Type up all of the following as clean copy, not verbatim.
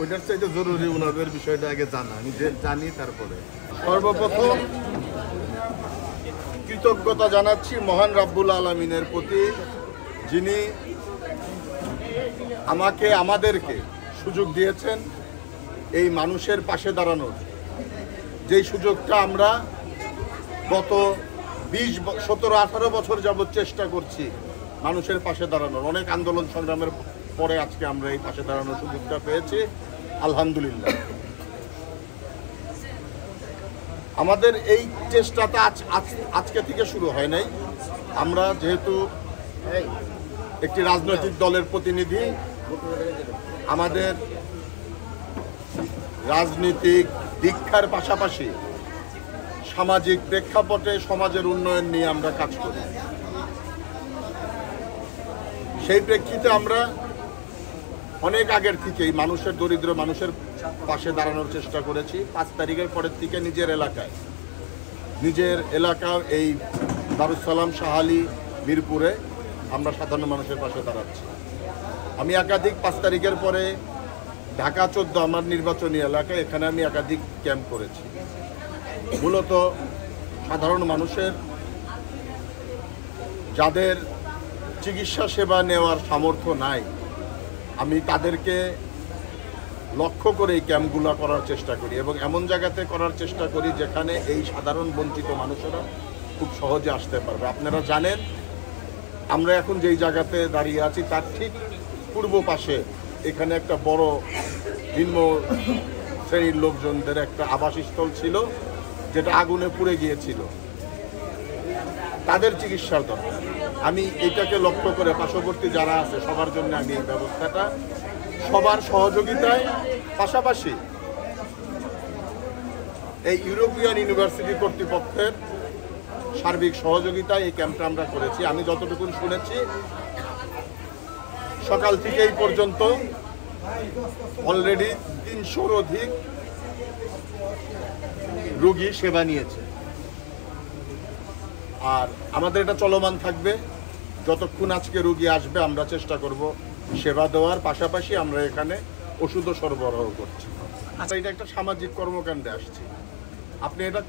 ওইটার চাইতে জরুরি ওনাদের বিষয়টা আগে জানা, আমি জানি তারপরে। সর্বপ্রথম কৃতজ্ঞতা জানাচ্ছি মহান রাব্বুল আলামিনের প্রতি, যিনি আমাদেরকে সুযোগ দিয়েছেন এই মানুষের পাশে দাঁড়ানোর। যেই সুযোগটা আমরা গত 17-18 বছর যাবৎ চেষ্টা করছি মানুষের পাশে দাঁড়ানোর। অনেক আন্দোলন সংগ্রামের পরে আজকে আমরা এই পাশে দাঁড়ানোর সুযোগটা পেয়েছি, আলহামদুলিল্লাহ। আমাদের এই চেষ্টাটা আজকে থেকে শুরু হয় নাই। আমরা যেহেতু একটি রাজনৈতিক দলের প্রতিনিধি, আমাদের রাজনৈতিক দীক্ষার পাশাপাশি সামাজিক প্রেক্ষাপটে সমাজের উন্নয়ন নিয়ে আমরা কাজ করি। সেই প্রেক্ষিতে আমরা অনেক আগের থেকেই দরিদ্র মানুষের পাশে দাঁড়ানোর চেষ্টা করেছি। 5 তারিখের পরের থেকে নিজের এলাকা এই দারুস সালাম, শাহালি, মিরপুরে আমরা সাধারণ মানুষের পাশে দাঁড়াচ্ছি। আমি একাধিক 5 তারিখের পরে ঢাকা 14 আমার নির্বাচনী এলাকা, এখানে আমি একাধিক ক্যাম্প করেছি। মূলত সাধারণ মানুষের যাদের চিকিৎসা সেবা নেওয়ার সামর্থ্য নাই, আমি তাদেরকে লক্ষ্য করে এই ক্যাম্পগুলো করার চেষ্টা করি এবং এমন জায়গাতে করার চেষ্টা করি যেখানে এই সাধারণ বঞ্চিত মানুষেরা খুব সহজে আসতে পারবে। আপনারা জানেন আমরা এখন যেই জায়গাতে দাঁড়িয়ে আছি তার ঠিক পূর্ব পাশে এখানে একটা বড় নিম্ন শ্রেণীর লোকজনদের একটা আবাসস্থল ছিল, যেটা আগুনে পুড়ে গিয়েছিল। তাদের চিকিৎসার দরকার। আমি এটাকে লক্ষ্য করে পার্শ্ববর্তী যারা আছে সবার জন্য আমি এই ব্যবস্থাটা সবার সহযোগিতায়, পাশাপাশি এই ইউরোপিয়ান ইউনিভার্সিটি কর্তৃপক্ষের সার্বিক সহযোগিতায় এই ক্যাম্পটা আমরা করেছি। আমি যতটুকু শুনেছি সকাল থেকে এই পর্যন্ত অলরেডি 300-র অধিক রোগী সেবা নিয়েছে। আর আমাদের এটা চলমান থাকবে যতক্ষণ আজকে রোগী আসবে। আমরা চেষ্টা করব সেবা দেওয়ার পাশাপাশি আমরা এখানে ওষুধও সরবরাহ করছি। আচ্ছা, এটা একটা সামাজিক কর্মকাণ্ডে আসছি। আপনি এটা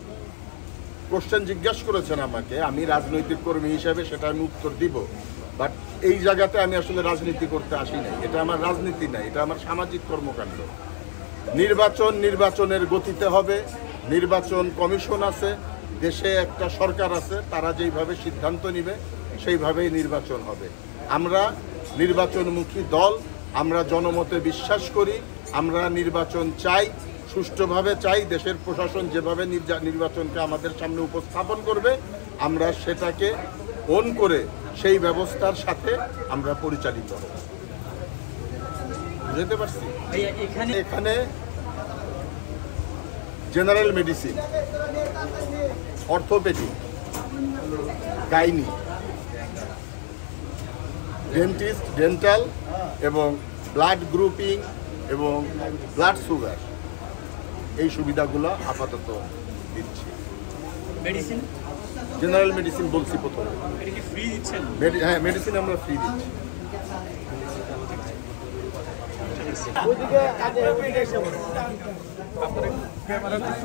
কোশ্চেন জিজ্ঞাসা করেছেন আমাকে, আমি রাজনৈতিক কর্মী হিসেবে সেটা আমি উত্তর দিব। বাট এই জায়গাতে আমি আসলে রাজনীতি করতে আসি নাই। এটা আমার রাজনীতি নাই, এটা আমার সামাজিক কর্মকাণ্ড। নির্বাচনের গতিতে হবে। নির্বাচন কমিশন আছে, দেশে একটা সরকার আছে, তারা যেইভাবে সিদ্ধান্ত নিবে সেইভাবেই নির্বাচন হবে। আমরা নির্বাচনমুখী দল, আমরা জনমতে বিশ্বাস করি, আমরা নির্বাচন চাই, সুষ্ঠুভাবে চাই। দেশের প্রশাসন যেভাবে নির্বাচনকে আমাদের সামনে উপস্থাপন করবে আমরা সেটাকে অন করে সেই ব্যবস্থার সাথে আমরা পরিচালিত হব। বুঝতে পারছি? এখানে general medicine, orthopaedic, gynae, dentist, dental এবং ব্লাড গ্রুপিং এবং ব্লাড সুগার, এই সুবিধাগুলো আপাতত দিচ্ছি। মেডিসিন, জেনারেল মেডিসিন বলছি প্রথমে। ফ্রি দিচ্ছেন? হ্যাঁ, মেডিসিন আমরা ফ্রি দিচ্ছি। আপনারা ক্যামেরা দিকে